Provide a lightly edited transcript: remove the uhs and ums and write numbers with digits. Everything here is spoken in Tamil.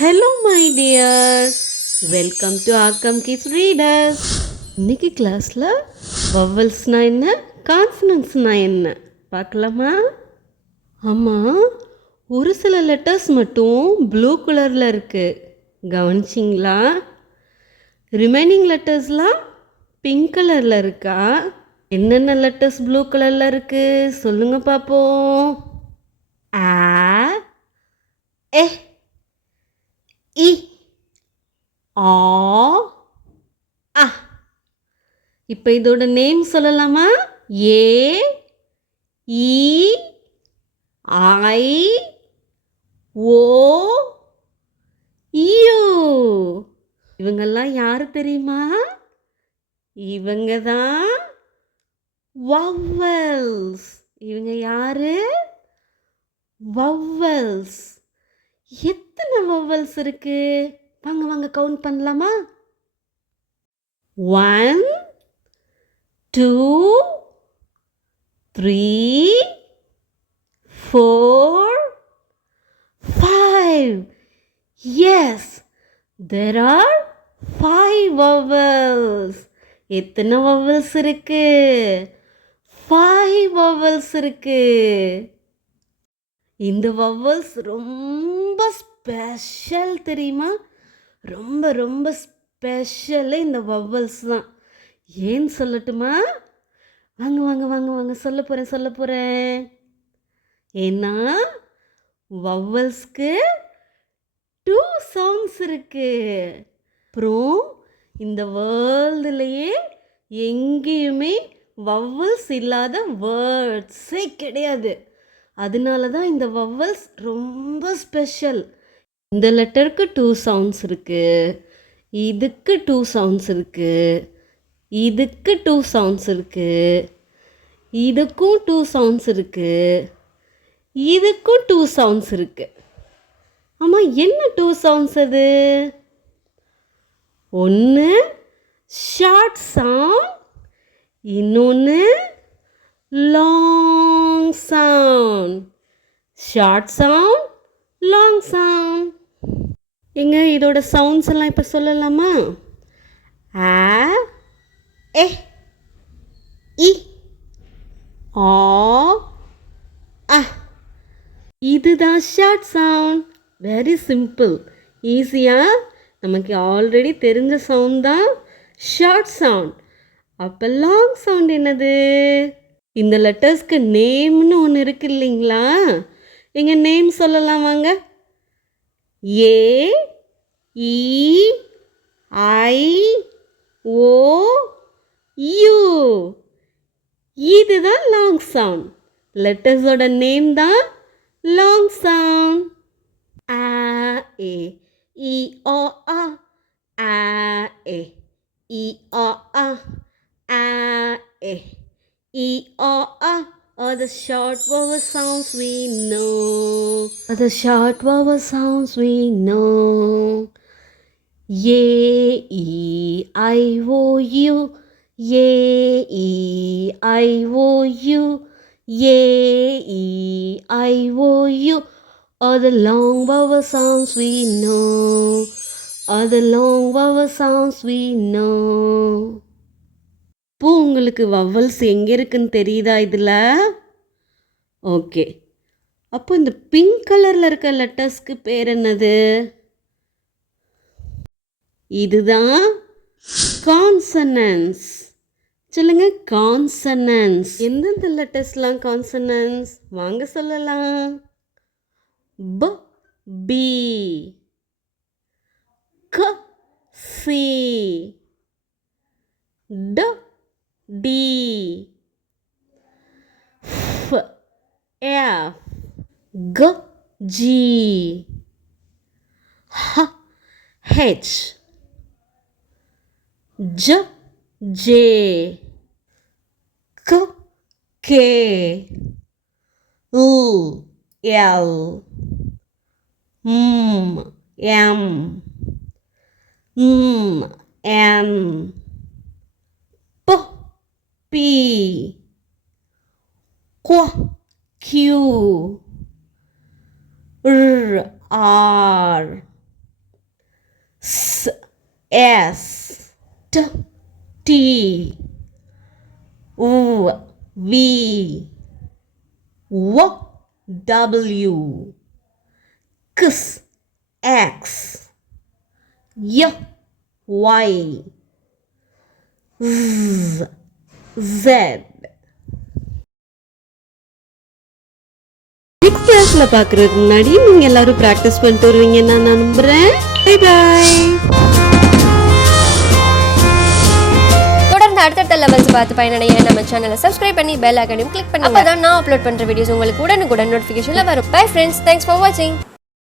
Hello my dear, welcome to ஆக்கம் கிட்ஸ் ரீடர்ஸ். இன்னைக்கு கிளாஸில் வவல்ஸ்னால் என்ன, கான்சனன்ட்ஸ்னால் என்ன பார்க்கலாமா? ஆமாம், ஒரு சில லெட்டர்ஸ் மட்டும் ப்ளூ கலரில் இருக்குது, கவனிச்சிங்களா? ரிமைனிங் லெட்டர்ஸ்லாம் பிங்க் கலரில் இருக்கா? என்னென்ன லெட்டர்ஸ் ப்ளூ கலரில் இருக்குது சொல்லுங்கள் பார்ப்போம். ஆ, ஏ, இ, ஆ, அ. இப்போ இதோட நேம் சொல்லலாமா? ஏ, இ, ஐ, ஓ, யூ. இவங்கெல்லாம் யாரு தெரியுமா? இவங்க தான் வவல்ஸ். இவங்க யாரு? வவல்ஸ். எத்தனை வவல்ஸ் இருக்கு? வாங்க வாங்க கவுண்ட் பண்ணலாமா? 1 2 3 4 5. Yes, there are 5 vowels. எத்தனை vowels இருக்கு? 5 vowels இருக்கு. இந்த vowels ரொம்ப ஸ்பெஷல் தெரியுமா? ரொம்ப ரொம்ப ஸ்பெஷல் இந்த vowels தான். ஏன் சொல்லட்டுமா? வாங்க வாங்க வாங்க வாங்க சொல்ல போகிறேன். ஏன்னா வவல்ஸ்க்கு 2 சவுண்ட்ஸ் இருக்கு. அப்புறம் இந்த வேர்ல்டுலேயே எங்கேயுமே வவல்ஸ் இல்லாத வேர்ட்ஸே கிடையாது. அதனால தான் இந்த வவல்ஸ் ரொம்ப ஸ்பெஷல். இந்த லெட்டருக்கு 2 சவுண்ட்ஸ் இருக்கு, இதுக்கு 2 சவுண்ட்ஸ் இருக்கு, இதுக்கு 2 சவுண்ட்ஸ் இருக்கு, இதுக்கும் 2 சவுண்ட்ஸ் இருக்கு, இதுக்கும் 2 சவுண்ட்ஸ் இருக்கு. ஆமாம், என்ன 2 சவுண்ட்ஸ் அது? ஒன்று ஷார்ட் சவுண்ட், இன்னொன்று long sound. Short sound, long sound. எங்க இதோட சவுண்ட்ஸ் எல்லாம் இப்போ சொல்லலாமா? ஆ, ஏ, இ, ஆ, அ. இதுதான் ஷார்ட் சவுண்ட். வெரி சிம்பிள், ஈஸியாக நமக்கு ஆல்ரெடி தெரிஞ்ச சவுண்ட் தான் ஷார்ட் சவுண்ட். அப்போ லாங் சவுண்ட் என்னது? இந்த லெட்டர்ஸ்க்கு நேம்னு ஒன்று இருக்கு இல்லைங்களா? எங்க நேம் சொல்லலாம் வாங்க. A, E, I, O, U. இதுதான் லாங் சவுண்ட். லெட்டர்ஸோட நேம் தான் லாங் சவுண்ட். ஆ, ஏ, இ, ஓ, ஆ. ஆ, ஏ, இ, ஓ, ஆ. ஆ, ஏ, இ, ஓ, ஆ. Are the short vowel sounds we know. Are the short vowel sounds we know. A, E, I, O, U. A, E, I, O, U. A, E, I, O, U. Are the long vowel sounds we know. Are the long vowel sounds we know. இப்போ உங்களுக்கு வவல்ஸ் எங்கே இருக்குன்னு தெரியுதா இதில்? ஓகே, அப்போ இந்த பிங்க் கலரில் இருக்க லெட்டர்ஸ்க்கு பேர் என்னது? இதுதான் கான்சனன்ஸ். சொல்லுங்க, கான்சனன்ஸ். எந்தெந்த லெட்டர்ஸ்லாம் கான்சனன்ஸ்? வாங்க சொல்லலாம். ப, பி, க, சி, ட, டி, ஃப, எஃப், க, ஜி, ஹ, ஹெச், ஜ, ஜே, க, கே, எல், எல், எம், என், ப, B, q, q, r, r, S, S, T, T, V, V, W, W, X, X, Y, Y, Z, Z. Next கிளாஸ்ல பார்க்கறதுக்கு முன்னாடி நீங்க எல்லாரும் ப்ராக்டிஸ் பண்ணிட்டு வருவீங்கன்னு நான் நம்புறேன். Bye bye. தொடர்ந்து அடுத்தடுத்த லெவல்ஸ் பார்த்து பயனடைய நம்ம சேனலை சப்ஸ்கிரைப் பண்ணி பெல் ஐகானையும் கிளிக் பண்ணுங்க. அப்பதான் நான் அப்லோட் பண்ற வீடியோஸ் உங்களுக்கு உடனுக்குடன் நோட்டிஃபிகேஷன்ல வரும். பை ஃப்ரெண்ட்ஸ், தேங்க்ஸ் ஃபார் வாட்சிங்.